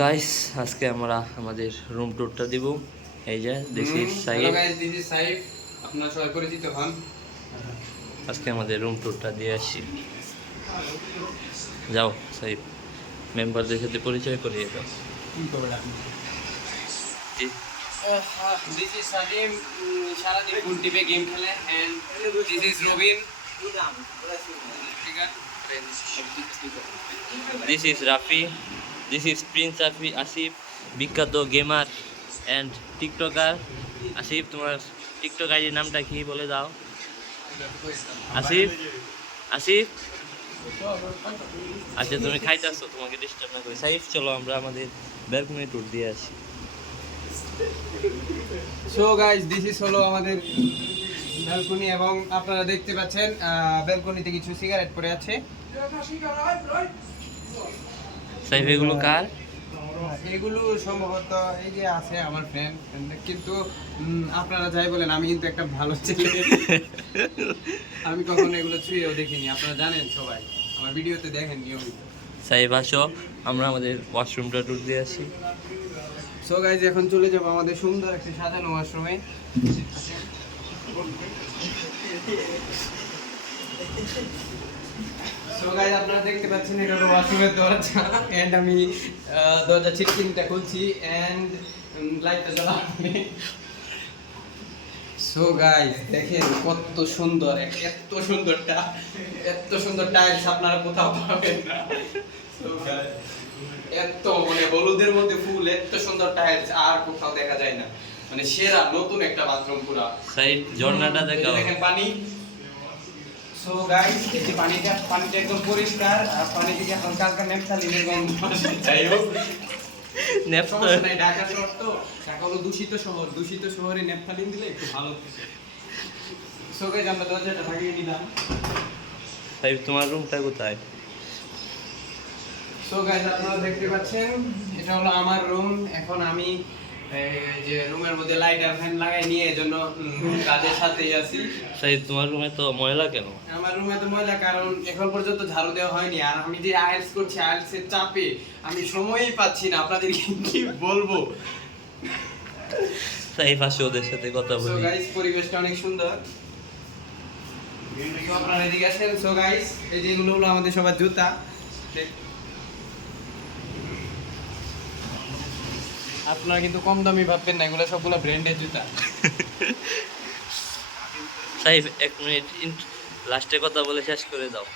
Guys আজকে আমরা আমাদের রুম টুরটা দিব। এই যে this is Saif. Hello guys, this is Saif. আপনারা সবাই পরিচিত হন। আজকে আমাদের রুম টুরটা দিয়ে আসি। যাও সাইফ, মেম্বারদের সাথে পরিচয় করিয়ে দাও। কি করবেন আপনি? জি, দিস ইজ সাদিম, সারাদিন ফুল টিপে গেম খেলে। And this is Robin. This is Rafi, this is Prince Asif, বিখ্যাত গেমার অ্যান্ড টিকটকার। আসিফ, তোমার টিকটক আইডির নামটা কি বলে দাও? আসিফ, আসিফ, আচ্ছা তুমি খাইতেছো, তোমাকে ডিস্টার্ব না করি। সাইফ, চলো আমরা আমাদের ব্যালকনি ট্যুর দিয়ে আসি। সো গাইস, দিস ইজ হলো আমাদের ব্যালকনি এবং আপনারা দেখতে পাচ্ছেন ব্যালকনিতে কিছু সিগারেট পড়ে আছে। সাইফ, এগুলো কার? এগুলো সম্ভবত এই যে আছে আমার ফ্রেন্ড, কিন্তু আপনারা যাই বলেন আমি কিন্তু একটা ভালো ছেলে। আমি কখনো এগুলো ছুঁয়েও দেখিনি, আপনারা জানেন সবাই, আমার ভিডিওতে দেখেন নিয়মিত। সাইফ আসো, আমরা আমাদের ওয়াশরুমটা ট্যুর দিয়ে আসি। সো গাইজ, এখন চলে যাবো আমাদের সুন্দর একটি সাজানো ওয়াশরুমে। সো গাইজ, আপনারা দেখতে পাচ্ছেন এটা হলো ওয়াশরুমের দরজা। এন্ড আমি দরজা ছিটকিনিটা খুলছি এন্ড লাইটটা জ্বালাবো। সো গাইজ, দেখেন কত সুন্দর, এত সুন্দর টাইলস আপনারা কোথাও পাবেন না। So guys, এত মানে হলুদের মধ্যে ফুল, এত সুন্দর টাইলস আর কোথাও দেখা যায় না। মানে সেরা নতুন একটা বাথরুম পুরা। সাইফ, ঝর্ণাটা দেখাও। দেখেন পানি। সো গাইস, এই যে পানিটা একদম পরিষ্কার, আর পানি থেকে হালকা হালকা নেপথালিনের গন্ধ আসে। যাই হোক, সমস্যা নাই, ঢাকা শহর তো, ঢাকা হলো দূষিত শহর, দূষিত শহরে নেপথালিন দিলে একটু ভালো থাকে। সো গাইস, আমরা দরজাটা লাগিয়ে দিলাম। সাইফ, তোমার রুমটা কোথায়? সো গাইস, আপনারা দেখতে পাচ্ছেন এটা হলো আমার রুম। এখন আমি যে রুমের মধ্যে লাইট আর ফ্যান লাগাই নিয়ে এজন্য কাজের সাথেই আছি। সাইফ, তোমার রুমে তো ময়লা কেন? আমার রুমে তো ময়লা, কারণ এখন পর্যন্ত ঝাড়ু দেওয়া হয়নি, আর আমি যে আইএলটিএস করছি, আইএলটিএস এর চাপে আমি সময়ই পাচ্ছি না, আপনাদের কি বলবো। সাইফ আসো, ওদের সাথে কথা সো বলি। গাইস, পরিবেশটা অনেক সুন্দর। তো আপনারা এদিকে আসেন। সো গাইস, এই যেগুলো হলো আমাদের সবার জুতা। আপনারা কিন্তু কম দামি ভাববেন না, এগুলো সবগুলো ব্র্যান্ডের জুতা। সাইফ, 1 মিনিট লাস্টে কথা বলে শেষ করে দাও।